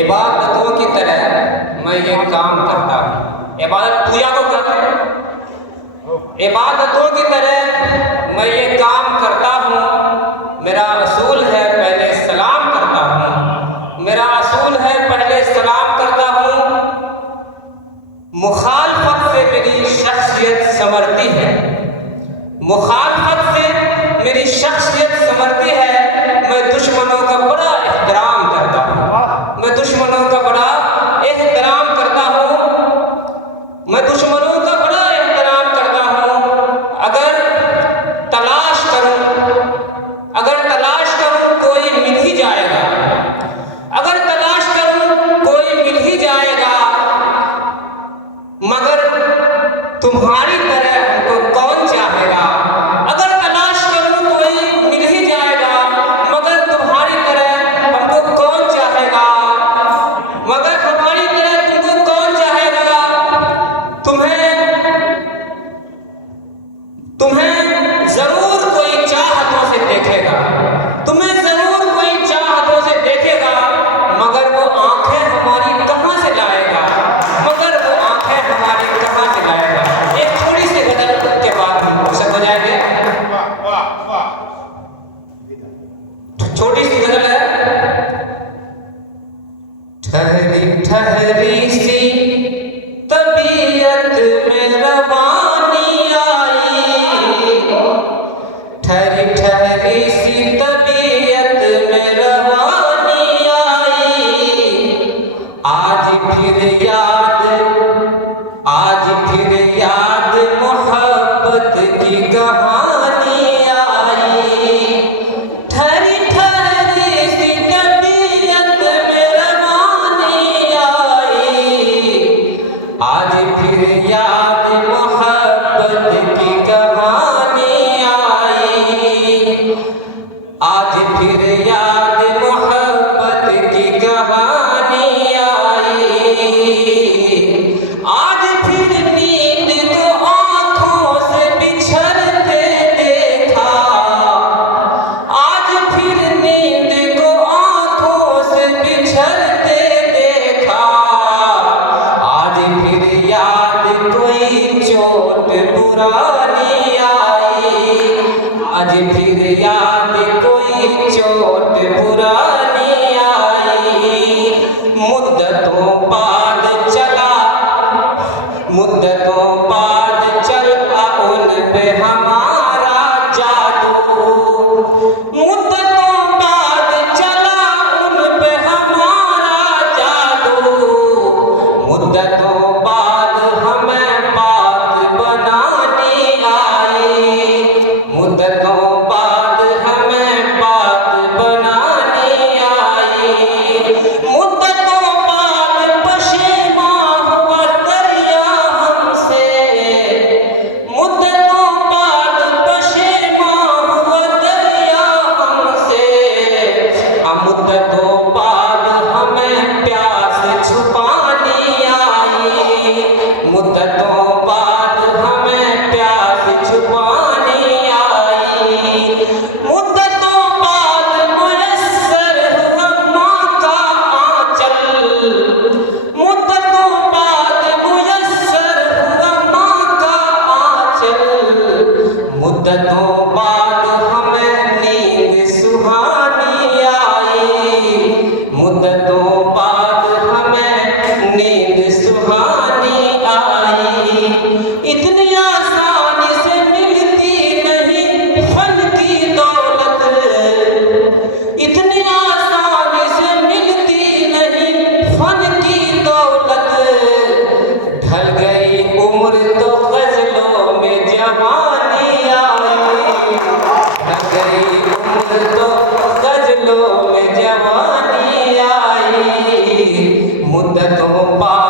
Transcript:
इबादतों की तरह मैं ये काम करता हूँ। इबादत पूजा को कहते हैं। इबादतों की तरह मैं ये काम करता हूँ। मेरा असूल है पहले सलाम करता हूँ। मेरा असूल है पहले सलाम करता हूँ। मुखालफत से मेरी शख्सियत संवरती है। मुखालफत से मेरी शख्सियत संवरती है। मैं दुश्मनों का बड़ा एहतराम करता हूँ। मैं दुश्मनों का बड़ा एहतराम करता हूँ। मैं दुश्मनों का बड़ा एहतराम करता हूँ। अगर तलाश करूँ कोई मिल ही जाएगा। अगर तलाश करूँ कोई मिल ही जाएगा। मगर तुम्हारी तरह हमको कौन चाहेगा। अगर तलाश करूँ कोई मिल ही जाएगा। मगर तुम्हारी तरह हमको कौन चाहेगा। मगर हमारी तरह तुमको कौन चाहेगा। तुम्हें जरूर कोई चाहतों से देखेगा। तुम्हें जरूर कोई चाहतों से देखेगा। मगर वो आंखें हमारी कहाँ से लाएगा। मगर वो आंखें हमारी कहाँ से लाएगा। एक थोड़ी सी गजल के बाद हम सब हो जाएंगे। छोटी सी गजल है। ठहरी ठहरी सी तबीयत में रवानी आई। ठहरी ठहरी सी तबीयत में रवानी आई। आज फिर याद मोहब्बत की कहानी आई। ठहरी ठहरी सी तबीयत में रवानी आई। आज फिर याद मोहब्बत की कहानी आई। आज फिर याद मोहब्बत की कहानी आई। आज फिर नींद को आँखों से बिछड़ते देखा। आज फिर नींद को आँखों से बिछड़ते देखा। आज फिर याद कोई चोट पुरानी आई। आज फिर याद कोई चोट पुरानी आई। मुद्दतों बाद चला उन पे हमारा जादू। मुद्दतों बाद चला उन पे हमारा जादू। मुद्दतों बाद हमें बात बनानी आई। मुद्दतों बाद हमें बात बनानी आई। मुद्दतों बाद पशेमां हुआ दरिया हमसे। मुद्दतों बाद पशेमां हुआ दरिया हमसे। मुद्दतों बाद हमें प्यास छुपानी आई। मुद्दतों बाद हमें प्यास छुपानी आई। मुद्दतों बाद मुयस्सर हुआ माँ का आंचल। मुद्दतों बाद मुयस्सर हुआ माँ का आंचल। मुद्दतों बाद हमें नींद सुहानी आई। मुद्दतों बाद हमें नींद सुहानी आई। इतनी आसानी से मिलती नहीं फन की दौलत। इतनी आसानी से मिलती नहीं फन की दौलत। ढल गई उम्र तो गजलों में जवानी आई। ढल गई उम्र तो गजलों में जवानी आई। मुद्दतों बाद